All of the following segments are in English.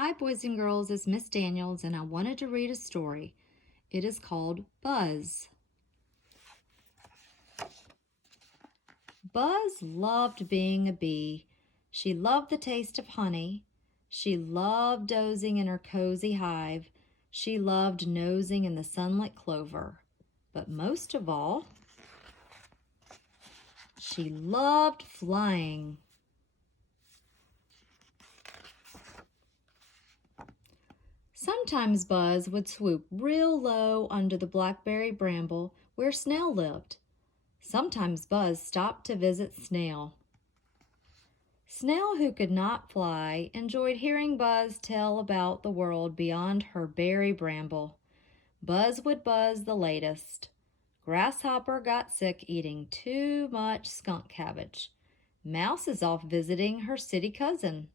Hi, boys and girls, it's Miss Daniels, and I wanted to read a story. It is called Buzz. Buzz loved being a bee. She loved the taste of honey. She loved dozing in her cozy hive. She loved nosing in the sunlit clover. But most of all, she loved flying. Sometimes Buzz would swoop real low under the blackberry bramble where Snail lived. Sometimes Buzz stopped to visit Snail. Snail, who could not fly, enjoyed hearing Buzz tell about the world beyond her berry bramble. Buzz would buzz the latest. Grasshopper got sick eating too much skunk cabbage. Mouse is off visiting her city cousin.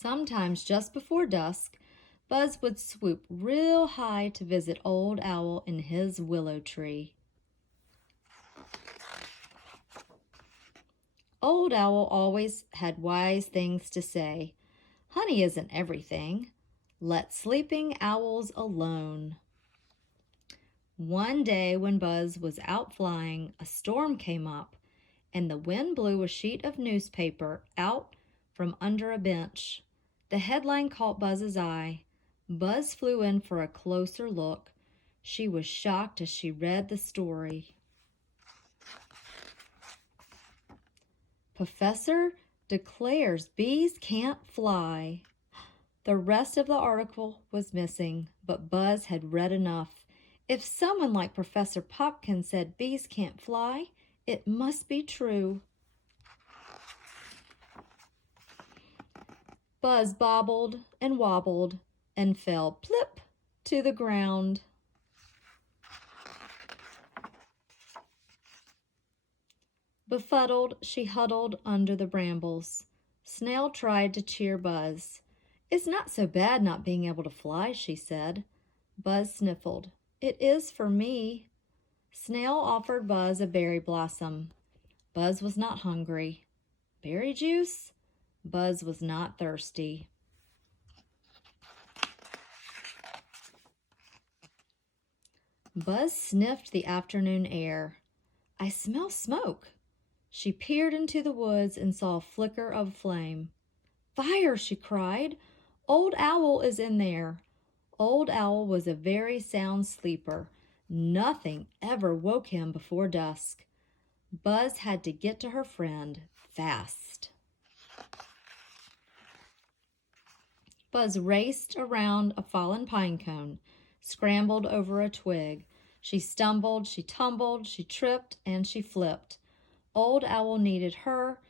Sometimes just before dusk, Buzz would swoop real high to visit Old Owl in his willow tree. Old Owl always had wise things to say. Honey isn't everything. Let sleeping owls alone. One day when Buzz was out flying, a storm came up, and the wind blew a sheet of newspaper out from under a bench. The headline caught Buzz's eye. Buzz flew in for a closer look. She was shocked as she read the story. Professor declares bees can't fly. The rest of the article was missing, but Buzz had read enough. If someone like Professor Popkin said bees can't fly, it must be true. Buzz bobbled and wobbled and fell plip to the ground. Befuddled, she huddled under the brambles. Snail tried to cheer Buzz. "It's not so bad not being able to fly," she said. Buzz sniffled. "It is for me." Snail offered Buzz a berry blossom. Buzz was not hungry. Berry juice? Buzz was not thirsty. Buzz sniffed the afternoon air. "I smell smoke." She peered into the woods and saw a flicker of flame. "Fire!" she cried. "Old Owl is in there." Old Owl was a very sound sleeper. Nothing ever woke him before dusk. Buzz had to get to her friend fast. Buzz raced around a fallen pine cone, scrambled over a twig. She stumbled, she tumbled, she tripped, and she flipped. Old Owl needed her,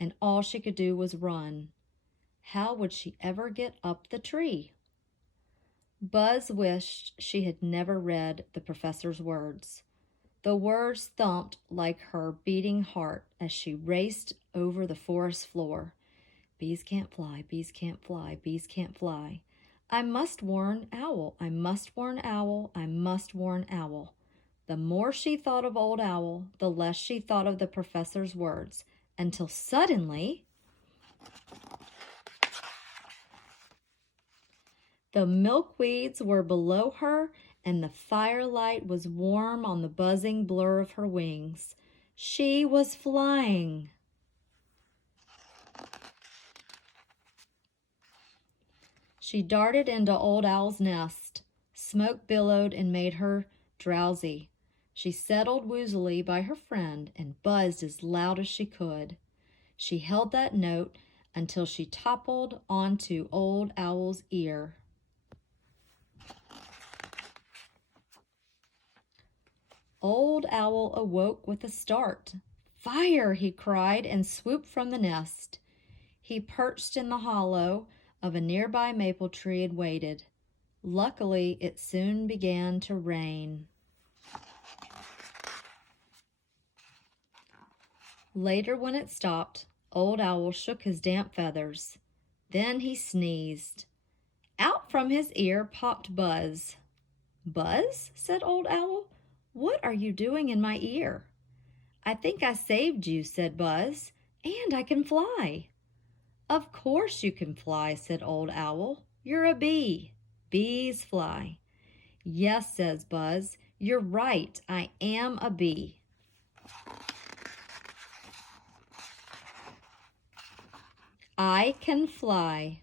and all she could do was run. How would she ever get up the tree? Buzz wished she had never read the professor's words. The words thumped like her beating heart as she raced over the forest floor. Bees can't fly, bees can't fly, bees can't fly. I must warn Owl, I must warn Owl, I must warn Owl. The more she thought of Old Owl, the less she thought of the professor's words, until suddenly the milkweeds were below her and the firelight was warm on the buzzing blur of her wings. She was flying. She darted into Old Owl's nest. Smoke billowed and made her drowsy. She settled woozily by her friend and buzzed as loud as she could. She held that note until she toppled onto Old Owl's ear. Old Owl awoke with a start. "Fire!" he cried and swooped from the nest. He perched in the hollow of a nearby maple tree and waited. Luckily, it soon began to rain. Later, when it stopped, Old Owl shook his damp feathers. Then he sneezed. Out from his ear popped Buzz. "Buzz?" said Old Owl. "What are you doing in my ear?" "I think I saved you," said Buzz, "and I can fly." Of course you can fly, said Old Owl. You're a bee. Bees fly. Yes, says Buzz. You're right. I am a bee. I can fly.